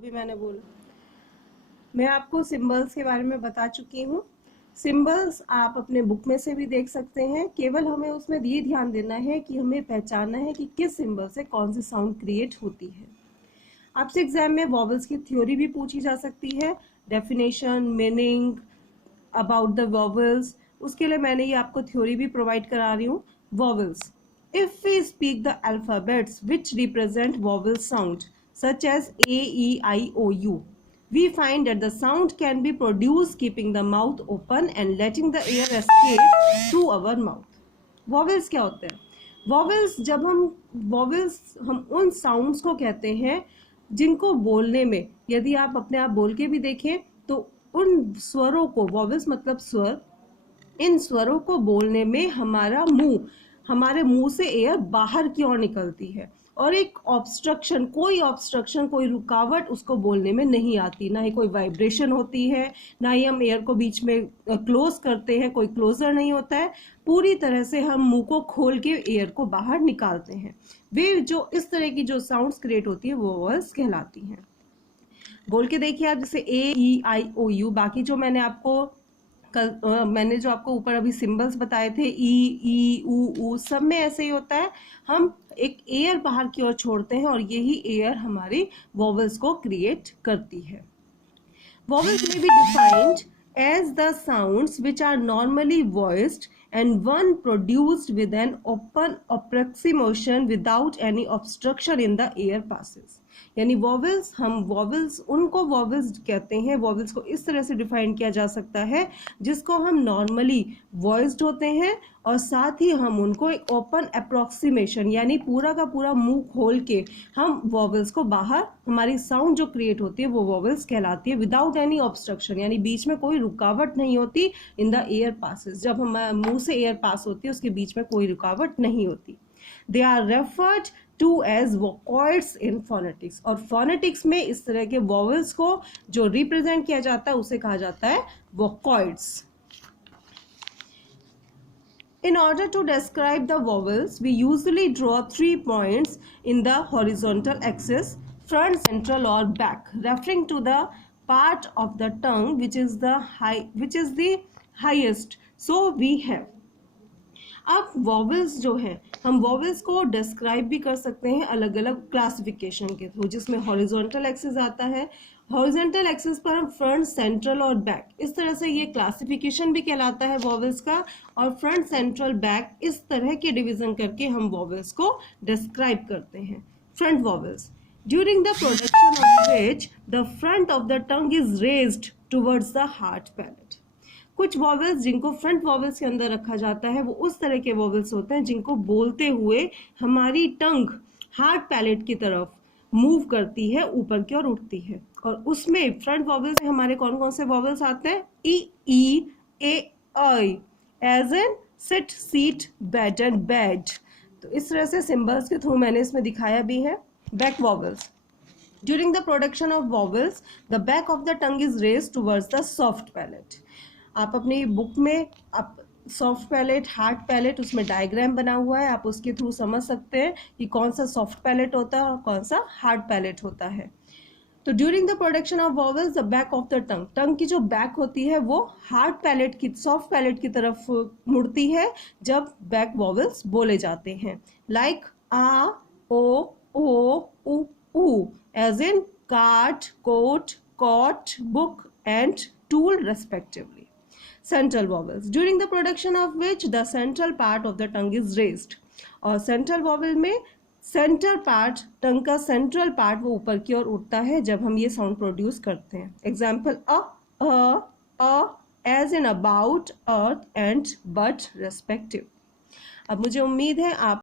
अभी मैंने बोला, मैं आपको सिंबल्स के बारे में बता चुकी हूँ। सिंबल्स आप अपने बुक में से भी देख सकते हैं। केवल हमें उसमें ये ध्यान देना है कि हमें पहचानना है कि किस सिंबल से कौन सी साउंड क्रिएट होती है। आपसे एग्जाम में वॉवल्स की थ्योरी भी पूछी जा सकती है, definition, meaning, about the vowels. उसके लिए मैंने ये आपको थ्योरी भी प्रोवाइड करा रही हूँ। Vowels, if we speak the alphabets which represent vowel sound such as A, E, I, O, U, we find that the sound can be produced keeping the mouth open and letting the air escape through our mouth. Vowels क्या होते हैं? Vowels हम उन sounds को कहते हैं जिनको बोलने में, यदि आप अपने आप बोल के भी देखें तो उन स्वरों को, वॉवल्स मतलब स्वर, इन स्वरों को बोलने में हमारे मुंह से एयर बाहर की ओर निकलती है और एक ऑब्स्ट्रक्शन, कोई रुकावट उसको बोलने में नहीं आती। ना ही कोई वाइब्रेशन होती है, ना ही हम एयर को बीच में क्लोज करते हैं, कोई क्लोजर नहीं होता है। पूरी तरह से हम मुंह को खोल के एयर को बाहर निकालते हैं। वे जो इस तरह की जो साउंड्स क्रिएट होती है वो वॉवल्स कहलाती हैं। बोल के देखिए आप, जैसे A, E, I, O, U। बाकी जो मैंने जो आपको ऊपर अभी सिंबल्स बताए थे, ई ऊ सब में ऐसे ही होता है। हम एक एयर बाहर की ओर छोड़ते हैं और यही एयर हमारी वॉवल्स को क्रिएट करती है। वॉवल्स में be defined as the sounds which are normally voiced and one produced with an open approximation without any obstruction in the air passes। यानी वॉवल्स, हम वॉवल्स, उनको वॉवल्स कहते हैं। वॉवल्स को इस तरह से डिफाइन किया जा सकता है जिसको हम नॉर्मली वॉइस्ड होते हैं और साथ ही हम उनको एक ओपन अप्रोक्सीमेशन यानी पूरा का पूरा मुंह खोल के हम वॉवल्स को बाहर, हमारी साउंड जो क्रिएट होती है वो वॉवल्स कहलाती है। विदाउट एनी ऑब्स्ट्रक्शन यानी बीच में कोई रुकावट नहीं होती। इन द एयर पासेस, जब हम मुंह से एयर पास होती है उसके बीच में कोई रुकावट नहीं होती। They are referred to as vocoids in phonetics, और फोनेटिक्स में इस तरह के वॉवल्स को जो रिप्रेजेंट किया जाता है उसे कहा जाता है वोकॉइड्स। In order to describe the vowels, we usually draw 3 points in the horizontal axis, front, central or back, referring to the part of the tongue which is the highest. So we have, अब vowels जो है, हम vowels को describe भी कर सकते हैं अलग अलग क्लासिफिकेशन के थ्रू, जिसमें हॉरिजॉन्टल एक्सिस आता है। हॉरिजॉन्टल एक्सिस पर हम फ्रंट, सेंट्रल और बैक, इस तरह से ये क्लासिफिकेशन भी कहलाता है वॉवल्स का। और फ्रंट, सेंट्रल, बैक, इस तरह के डिवीजन करके हम वॉवल्स को डिस्क्राइब करते हैं। Front vowels, during the production of which the front of the tongue is raised towards the hard palate. कुछ वॉवल्स जिनको फ्रंट वॉवल्स के अंदर रखा जाता है वो उस तरह के वॉवल्स होते हैं जिनको बोलते हुए हमारी टंग हार्ड पैलेट की तरफ मूव करती है, ऊपर की ओर उठती है। और उसमें फ्रंट वॉवल्स में हमारे कौन कौन से वॉवल्स आते हैं? E, A, I, as in sit, seat, bed and bed. तो इस तरह से सिंबल्स के थ्रू मैंने इसमें दिखाया भी है। Back vowels, during the production of vowels the back of the tongue is raised towards the soft palate. आप अपनी बुक में आप सॉफ्ट पैलेट, हार्ड पैलेट, उसमें डायग्राम बना हुआ है, आप उसके थ्रू समझ सकते हैं कि कौन सा सॉफ्ट पैलेट होता है और कौन सा हार्ड पैलेट होता है। तो during the production of vowels the back of the tongue, tongue की जो बैक होती है वो हार्ड पैलेट की, सॉफ्ट पैलेट की तरफ मुड़ती है जब बैक वॉवल्स बोले जाते हैं। लाइक आ, ओ, उ, as in cart, coat, cot, book and tool respectively. Central vowels, during the production of which the central part of the tongue is raised। और central vowel में सेंटर पार्ट, टंग का central part वो ऊपर की ओर उठता है जब हम ये साउंड प्रोड्यूस करते हैं। Example as in about, earth and but respective. अब मुझे उम्मीद है आप